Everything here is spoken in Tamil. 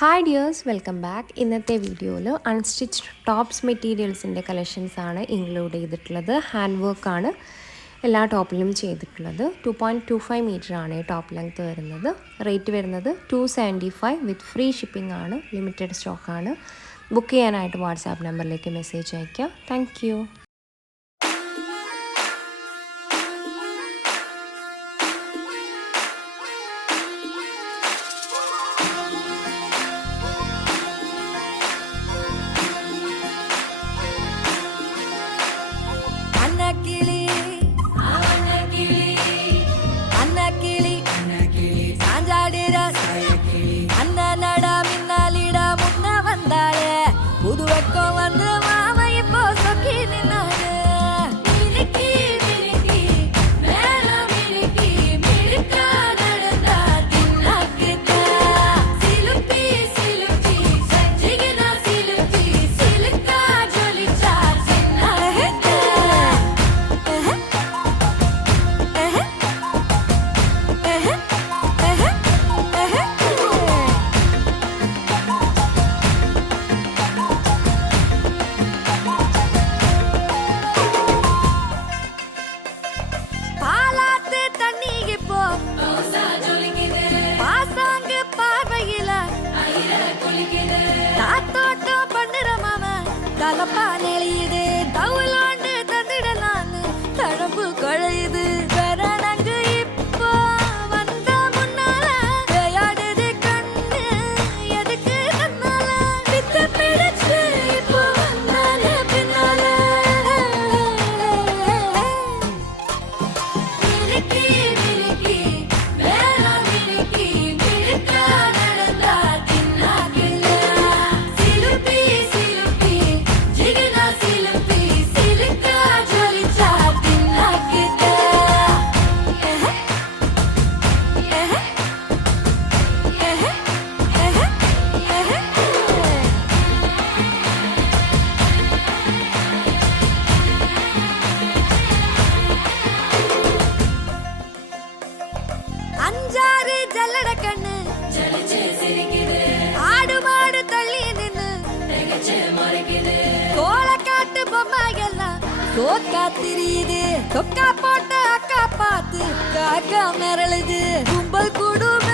Hi dears, welcome back. ഇന്നത്തെ വീഡിയോയിൽ അൺസ്റ്റിച്ച്ഡ് ടോപ്സ് മെറ്റീരിയൽസിൻ്റെ കളക്ഷൻസാണ് ഇൻക്ലൂഡ് ചെയ്തിട്ടുള്ളത്. ഹാൻഡ് വർക്കാണ് എല്ലാ ടോപ്പിലും ചെയ്തിട്ടുള്ളത്. 2.25 മീറ്ററാണ് ഈ ടോപ്പ് ലെങ്ത് വരുന്നത്. റേറ്റ് വരുന്നത് 275 വിത്ത് ഫ്രീ ഷിപ്പിംഗ് ആണ്. ലിമിറ്റഡ് സ്റ്റോക്കാണ്. ബുക്ക് ചെയ്യാനായിട്ട് വാട്സാപ്പ് നമ്പറിലേക്ക് മെസ്സേജ് അയയ്ക്കുക. Thank you. தலப்பா நெளியுது தவுலாண்டு தந்திடலான்னு தடம்பு குழையுது வரணங்கு இப்போ வந்த முன்னால விளையாடுது கண்ணு எதுக்கு தன்னால வித்து பிடிச்சு இப்போ வந்தால பின்னால மினுக்கி மினுக்கி வேற மினுக்கி மினுக்கா நடந்தா தின்னாக்குல சிலுப்பி அஞ்சாறு ஜல்லட கண்ணு ஆடு மாடு தள்ளி நின்னு கோலக்காட்டு பொம்மைகள்லாம் தோக்கா திரியுது தொக்கா போட்ட அக்கா பார்த்து காக்கா மிரளுது கும்பல் கூடும்